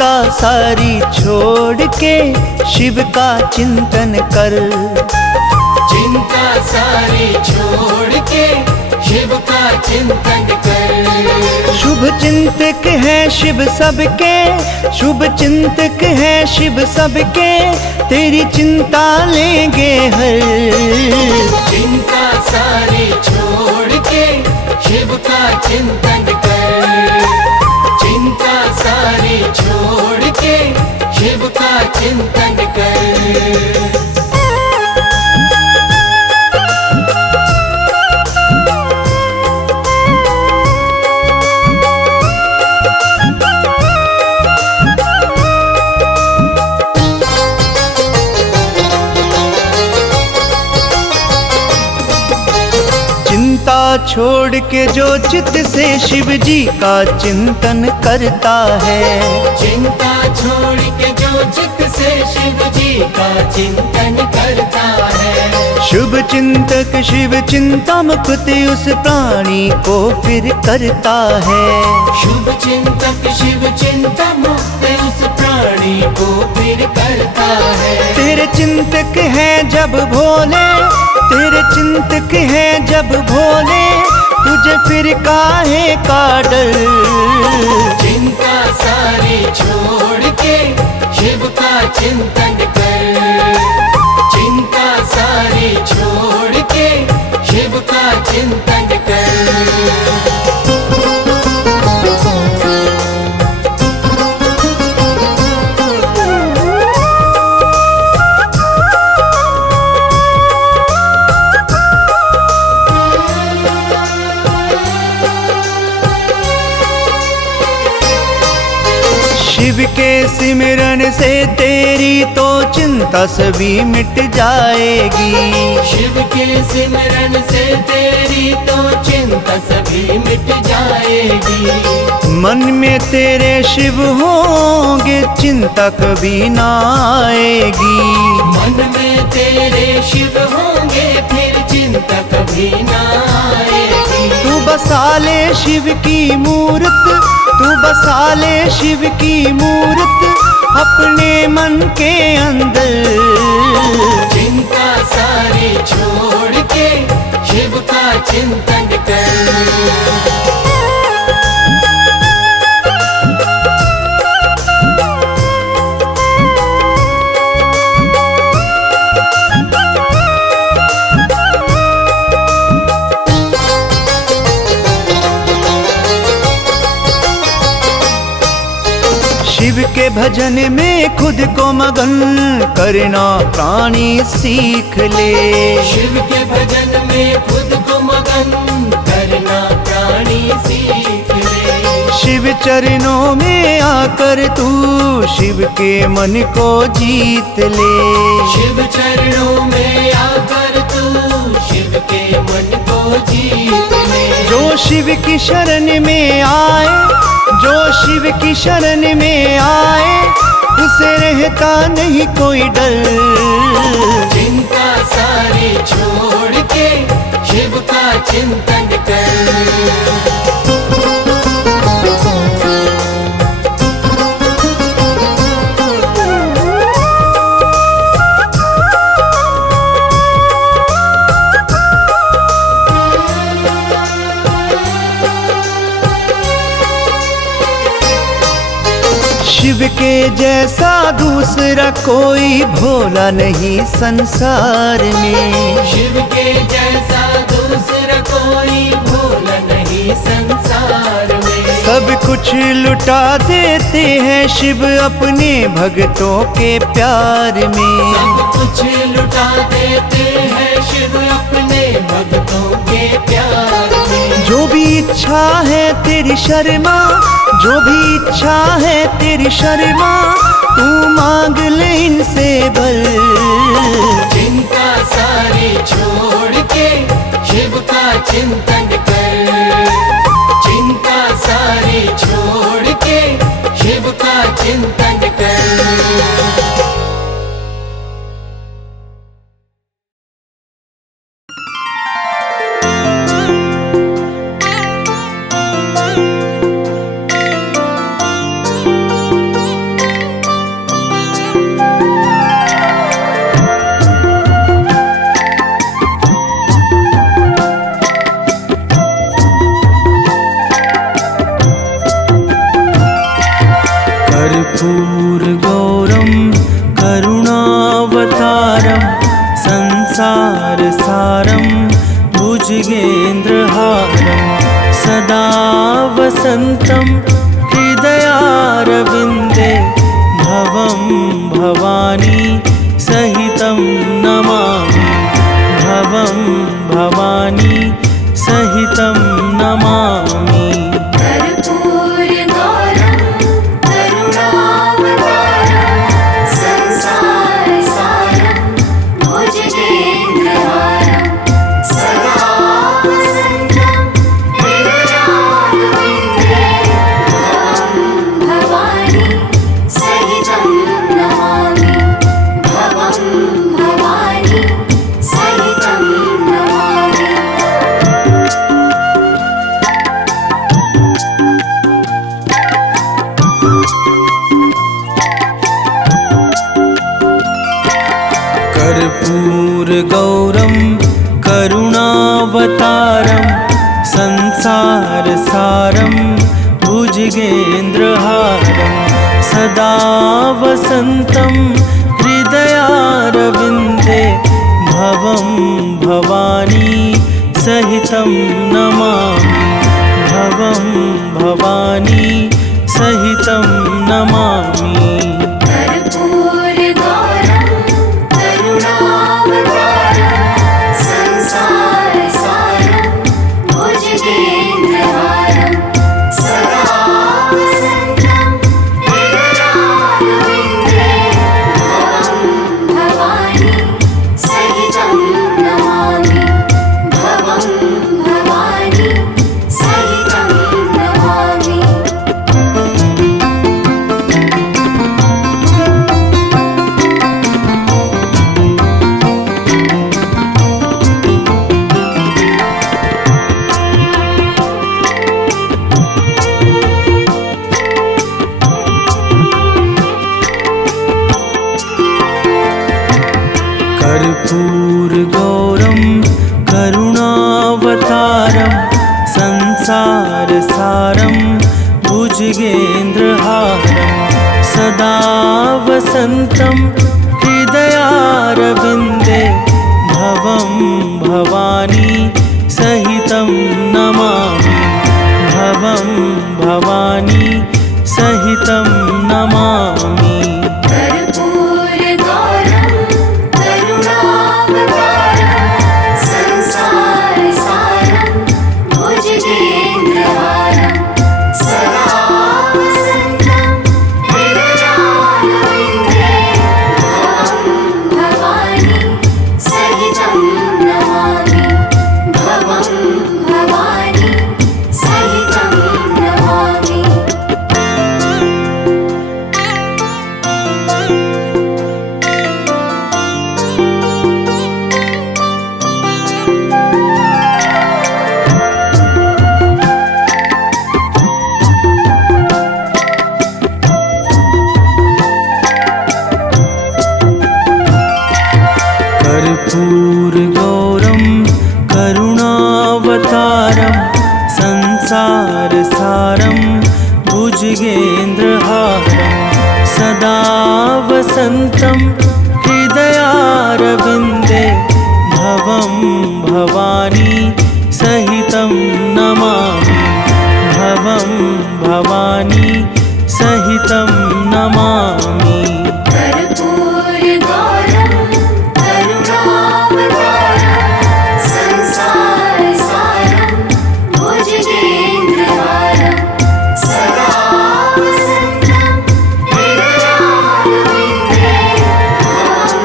चिंता सारी छोड़ के शिव का चिंतन कर। चिंता सारी छोड़ के शिव का चिंतन कर। शुभ चिंतक है शिव सबके, शुभ चिंतक है शिव सबके, तेरी चिंता लेंगे हर। चिंता सारी छोड़ के शिव का चिंतन कर। चिंता सारी छोड़ के शिव का चिंतन कर। चिंता छोड़ के जो चित्त से शिव जी का चिंतन करता है। चिंता छोड़ के जो चित्त से शिव जी का चिंतन करता है। शुभ चिंतक शिव चिंता मुक्त उस प्राणी को फिर करता है। शुभ चिंतक शिव चिंता मुक्त उस प्राणी को फिर करता है। तेरे चिंतक है जब भोले, तेरे चिंतक है जब भोले, तुझे फिर काहे का डर। चिंता सारी छोड़ के शिव का चिंतन कर। चिंता सारी छोड़ के शिव का चिंतन कर। शिव के सिमरन से तेरी तो चिंता सभी मिट जाएगी। शिव के सिमरन से तेरी तो चिंता सभी मिट जाएगी। मन में तेरे शिव होंगे चिंता कभी ना आएगी। मन में तेरे शिव होंगे फिर चिंता कभी ना आएगी। तू बसा ले शिव की मूरत, तू बसा ले शिव की मूरत अपने मन के अंदर। चिंता सारी छोड़ के शिव का चिंतन कर। शिव के भजन में खुद को मगन करना प्राणी सीख ले। शिव के भजन में खुद को मगन करना प्राणी सीख ले। शिव चरणों में आकर तू शिव के मन को जीत ले। शिव चरणों में आकर तू शिव के मन को जीत ले। जो शिव की शरण में आए, जो शिव की शरण में आए, उसे रहता नहीं कोई डर। चिंता सारी छोड़ के शिव का चिंतन कर। शिव के जैसा दूसरा कोई भोला नहीं संसार में। शिव के जैसा दूसरा कोई भोला नहीं संसार में। सब कुछ लुटा देते हैं शिव अपने भक्तों के प्यार में। सब कुछ लुटा देते हैं शिव अपने भक्तों के प्यार में। जो भी इच्छा है तेरी शर्मा, जो भी इच्छा है तेरी शर्मा, तू मांग ले इनसे बल। चिंता सारी छोड़ के शिव का चिंतन कर। चिंता सारी छोड़ के शिव का चिंतन कर। वसन्तं हृदयारविन्दे भवं भवानी सहितं नमामि भवं भवानी सहितं नमामि कर्पूरगौरं करुणावतारं संसारसारं भुजगेन्द्रहारं सदा वसन्तं हृदयारविन्दे भवं भवानी सहितं नमामि भवं भवानी सहितं नमामि। कर्पूरगौरं करुणावतारं संसारसारं भुजगेन्द्रहारं सदा वसन्तं हृदयारविन्दे भवं भवानी सहितं नमामि भवं भवानी सहितं नमामि। कर्पूरगौरं करुणावतारं संसारसारं भुजगेन्द्रहारं सदा वसन्तं हृदयारविन्दे भवं भवानी सहितं नमामि भवं भवानी सहितं नमामि। कर्पूरगौरं करुणावतारं संसारसारं भुजगेन्द्रहारं सदा वसन्तं हृदयारविन्दे भवं भवानी सहितं नमामि भवं भवानी सहितं नमामि। कर्पूरगौरं करुणावतारं संसारसारं भुजगेन्द्रहारं सदा वसन्तं हृदयारविन्दे भवं भवानी सहितं नमामि भवं भवानी सहितं नमामि। कर्पूरगौरं करुणावतारं संसारसारं भुजगेन्द्रहारं सदा वसन्तं हृदयारविन्दे भवं भवानी सहितं नमामि भवं भवानी सहितं नमामि। कर्पूरगौरं करुणावतारं संसारसारं भुजगेन्द्रहारं सदा वसन्तं हृदयारविन्दे भवं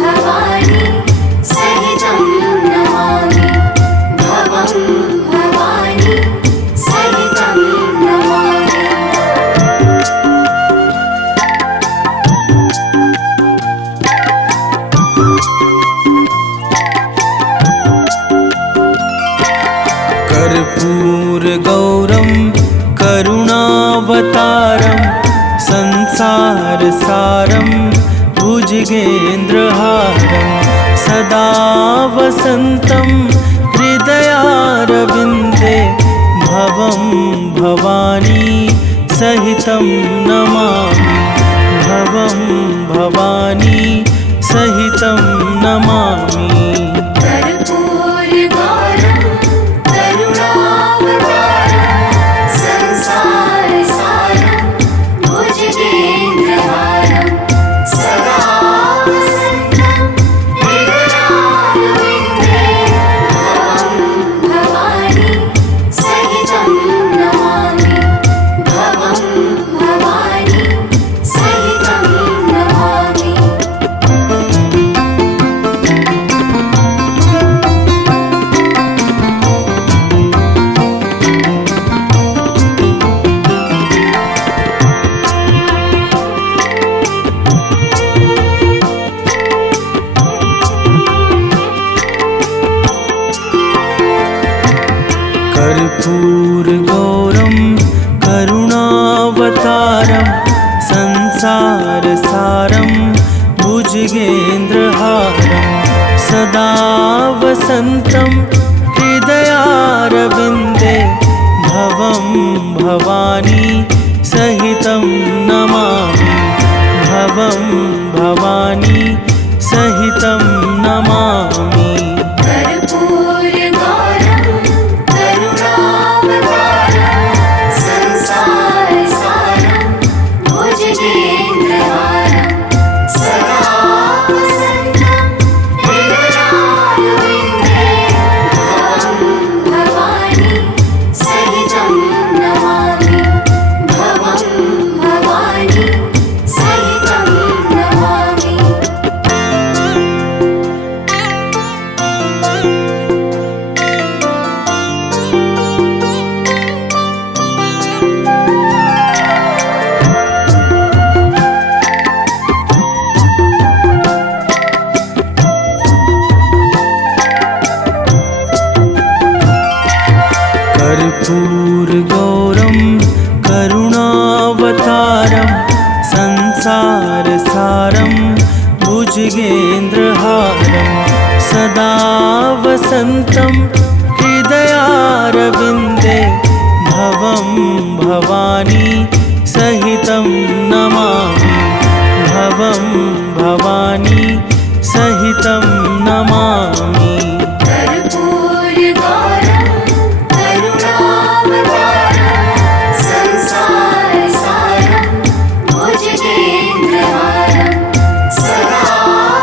भवानी सहितं नमामि भवं भवानी सहितं नमामि। कर्पूरगौरं करुणावतारं संसारसारं भुजगेन्द्रहारं सदा वसन्तं हृदयारविन्दे भवं भवानी सहितं नमामि भवं भवानी सहितं नमामि। कर्पूरगौरं करुणावतारं संसारसारं कर्पूरगौरं करुणावतारं संसारसारं भुजगेन्द्रहारं सदा वसन्तं हृदयारविन्दे भवं भवानी सहितं नमामि भवं भवानी सहितं नमामि कर्पूरगौरं करुणावतारं संसारसारं भुजगेन्द्रहारं सदा वसन्तं हृदयारविन्दे भवं भवानी सहितं नमामि भवं भवानी सहितं नमामि। कर्पूरगौरं करुणावतारं संसारसारं भुजगेन्द्रहारं सदा वसन्तं हृदयारविन्दे भवं भवानी सहितं नमामि भवं भवानी सहितं नमामि। कर्पूरगौरं करुणावतारं संसारसारं भुजगेन्द्रहारं सदा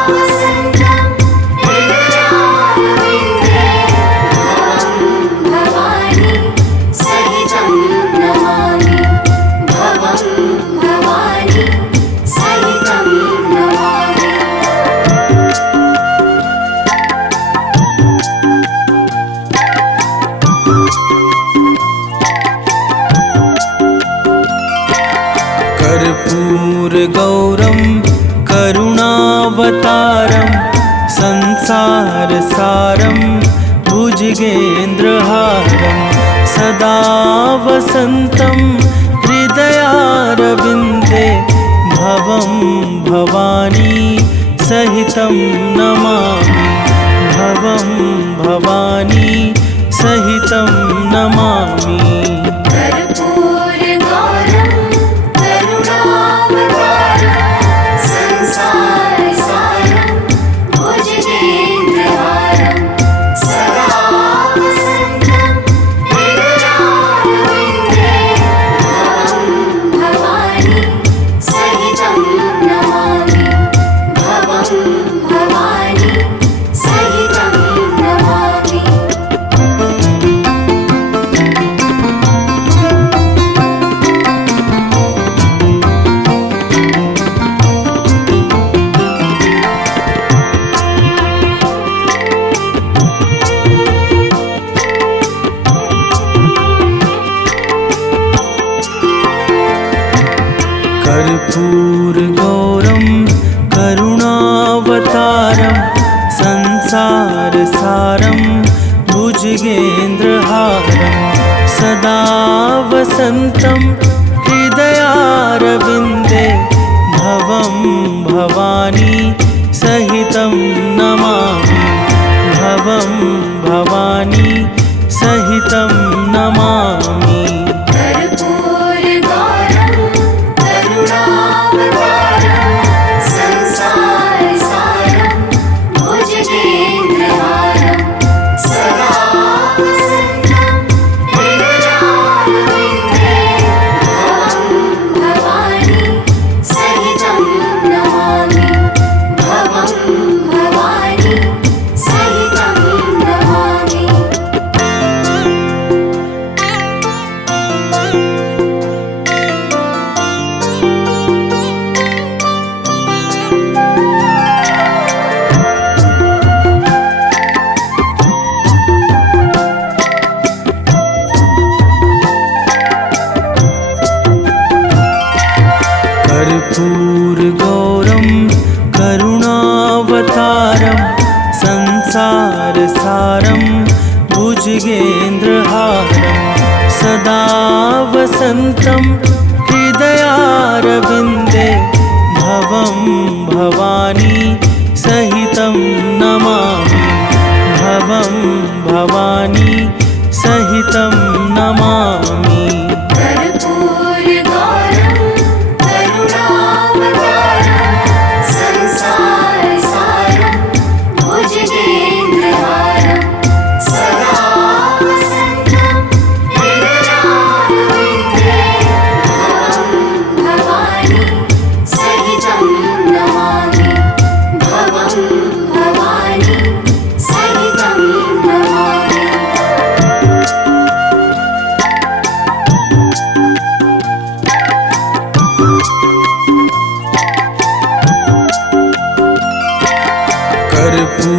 वसन्तं हृदयारविन्दे भवं भवानी सहितं नमामि भवं भवानी सहितं नमामि। कर्पूरगौरं करुणावतारं संसारसारं भुजगेन्द्रहारं सदा वसन्तं हृदयारविन्दे भवं भवानी सहितं नमामि भवं भवानी सहितं नमामि। कर्पूरगौरं करुणावतारं संसारसारं भुजगेन्द्रहारं सदा वसन्तं हृदयारविन्दे भवं भवानी सहितं नमामि भवं भवानी सहितं नमामि। कर्पूरगौरं करुणावतारं संसारसारं भुजगेन्द्रहारं सदा वसन्तं हृदयारविन्दे भवं भवानी सहितं नमामि भवं भवानी सहितं नमामि। कर्पूरगौरं करुणावतारं संसारसारं भुजगेन्द्रहारं सदा वसन्तं हृदयारविन्दे भवं भवानी सहितं नमामि भवं भवानी सहितं नमामि। सदा वसन्तं हृदयारविन्दे भवं भवानी सहितं नमामि भवं भवानी सहितं नमामि कर्पूरगौरं करुणावतारं संसारसारं भुजगेन्द्रहारं सदा वसन्तं हृदयारविन्दे भवं भवानी सहितं नमामि भवं भवानी सहितं नमामि।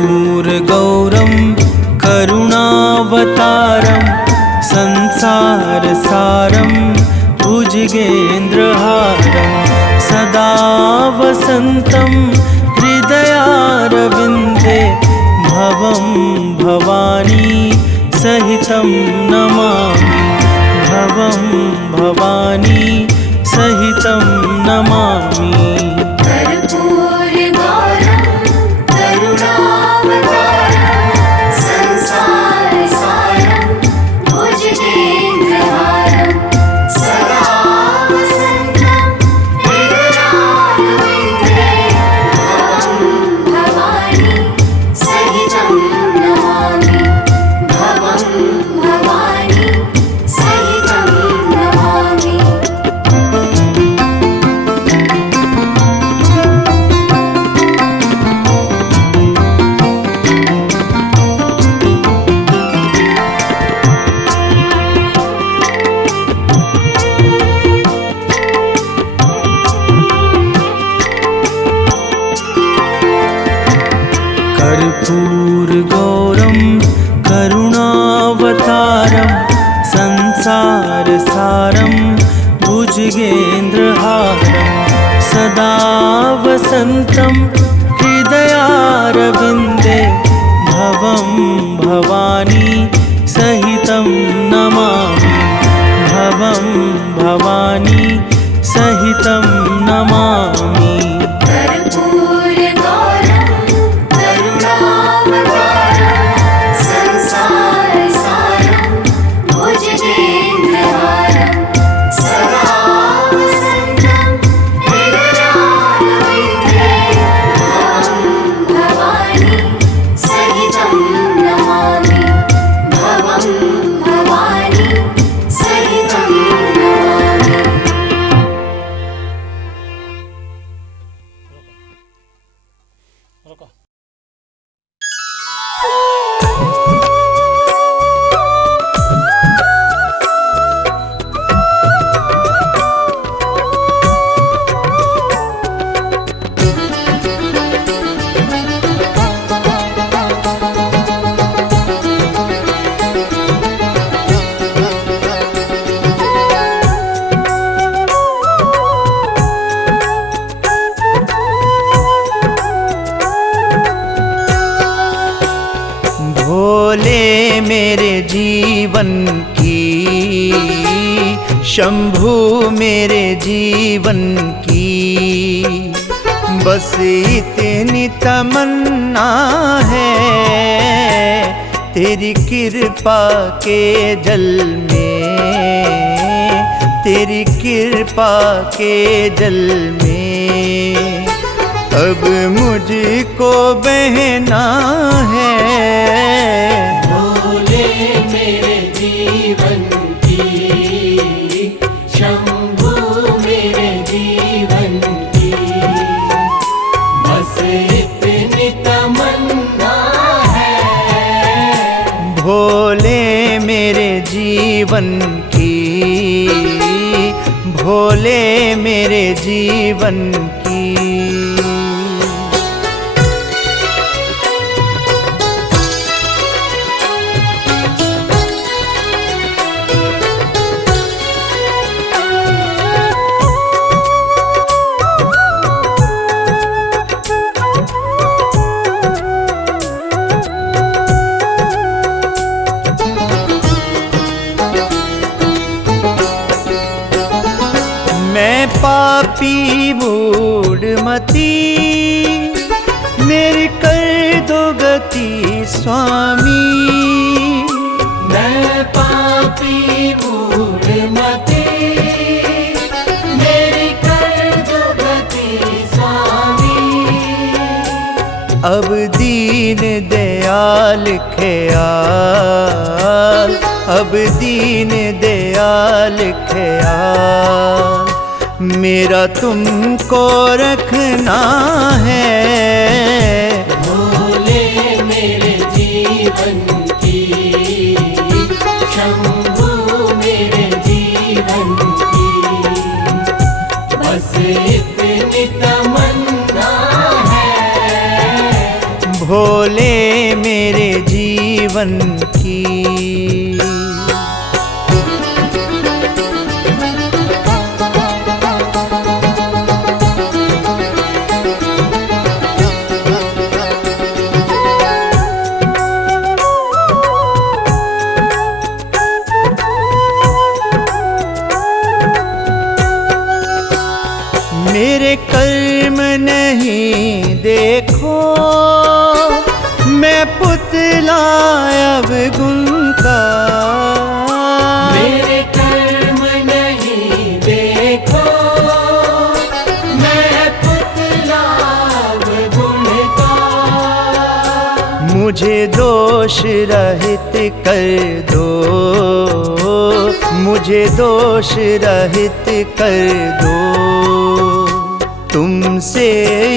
कर्पूरगौरं करुणावतारं संसारसारं भुजगेन्द्रहारं सदा वसन्तं हृदयारविन्दे भवं भवानी सहितं नमामि भवं भवानी सहितं नमामि कर्पूरगौरं करुणावतारं संसारसारं भुजगेन्द्रहारं सदा वसन्तं हृदयारविन्दे भवं भवानी सहितं नमामि भवं भवानी सहितं नमामि। कर्पूरगौरं करुणावतारं संसारसारं भुजगेन्द्रहारं सदा वसन्तं हृदयारविन्दे भवं भवानी सहितं नमामि भवं भवानी सहितं नमामि कर्पूरगौरं करुणावतारं संसारसारं भुजगेन्द्रहारं सदा वसन्तं हृदयारविन्दे भवं भवानी सहितं नमामि भवं भवानी सहितं नमामि। भोले मेरे जीवन की शंभू मेरे जीवन की बस इतनी तमन्ना है तेरी कृपा के जल में तेरी कृपा के जल में अब मुझको बहना है भोले मेरे जीवन की शंभू मेरे जीवन की बस इतनी तमन्ना है भोले मेरे जीवन की भोले मेरे जीवन की पापी मूढ़मती, मेरी कर दो गति स्वामी। मैं पापी मूढ़मती, मेरी कर दो गति स्वामी। अब दीन दयाल ख्याल, अब दीन दयाल ख्याल, मेरा तुमको रखना है। भोले मेरे जीवन की, शंभू मेरे जीवन की, बस इतनी तमन्ना है। भोले मेरे जीवन की। मेरे कर्म नहीं देखो, मैं पुतला अवगुण का। मेरे कर्म नहीं देखो, मैं पुतला अवगुण का। मुझे दोष रहित कर दो, मुझे दोष रहित कर दो, तुमसे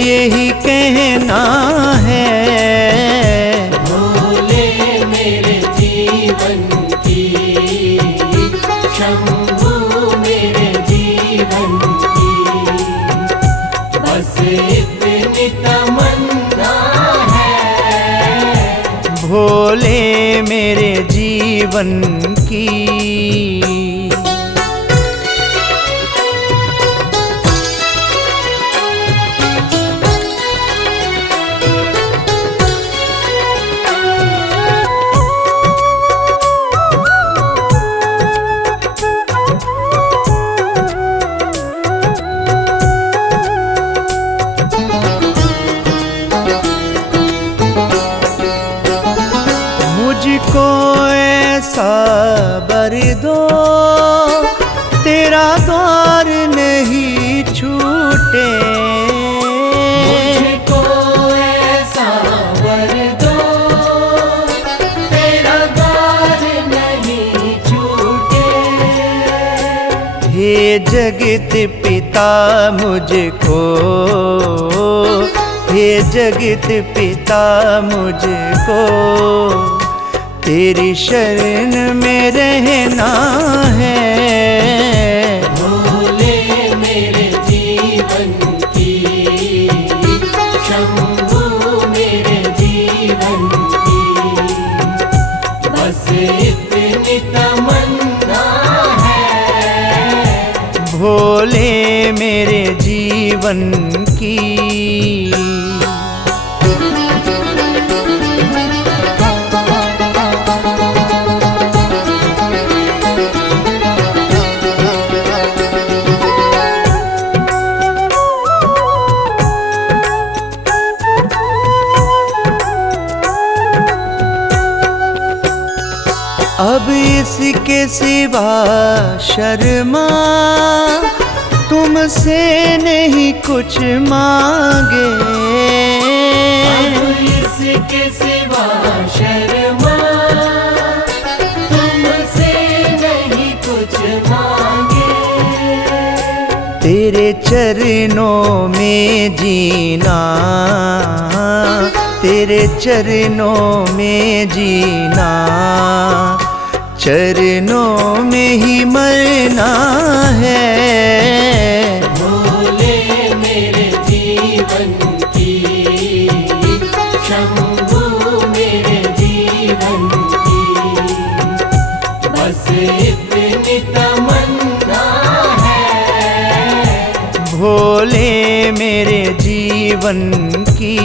यही कहना है। भोले मेरे जीवन की, शंभू मेरे जीवन की, बस इतनी तमन्ना है। भोले मेरे जीवन की। मुझको ऐसा बर दो, तेरा द्वार नहीं छूटे। मुझको ऐसा वर दो, तेरा द्वार नहीं छूटे। हे जगत पिता मुझको, हे जगत पिता मुझको, तेरी शरण में रहना है। भोले मेरे जीवन की, शंभू मेरे जीवन की, बस इतनी तमन्ना है। भोले मेरे जीवन की। अब इसके सिवा शर्मा, तुमसे नहीं कुछ मांगे। अब इसके सिवा शर्मा, तुमसे नहीं कुछ मांगे। तेरे चरणों में जीना, तेरे चरणों में जीना, चरणों में ही मरना है। भोले मेरे जीवन की, शंभू मेरे जीवन की, बस इतनी तमन्ना है। भोले मेरे जीवन की।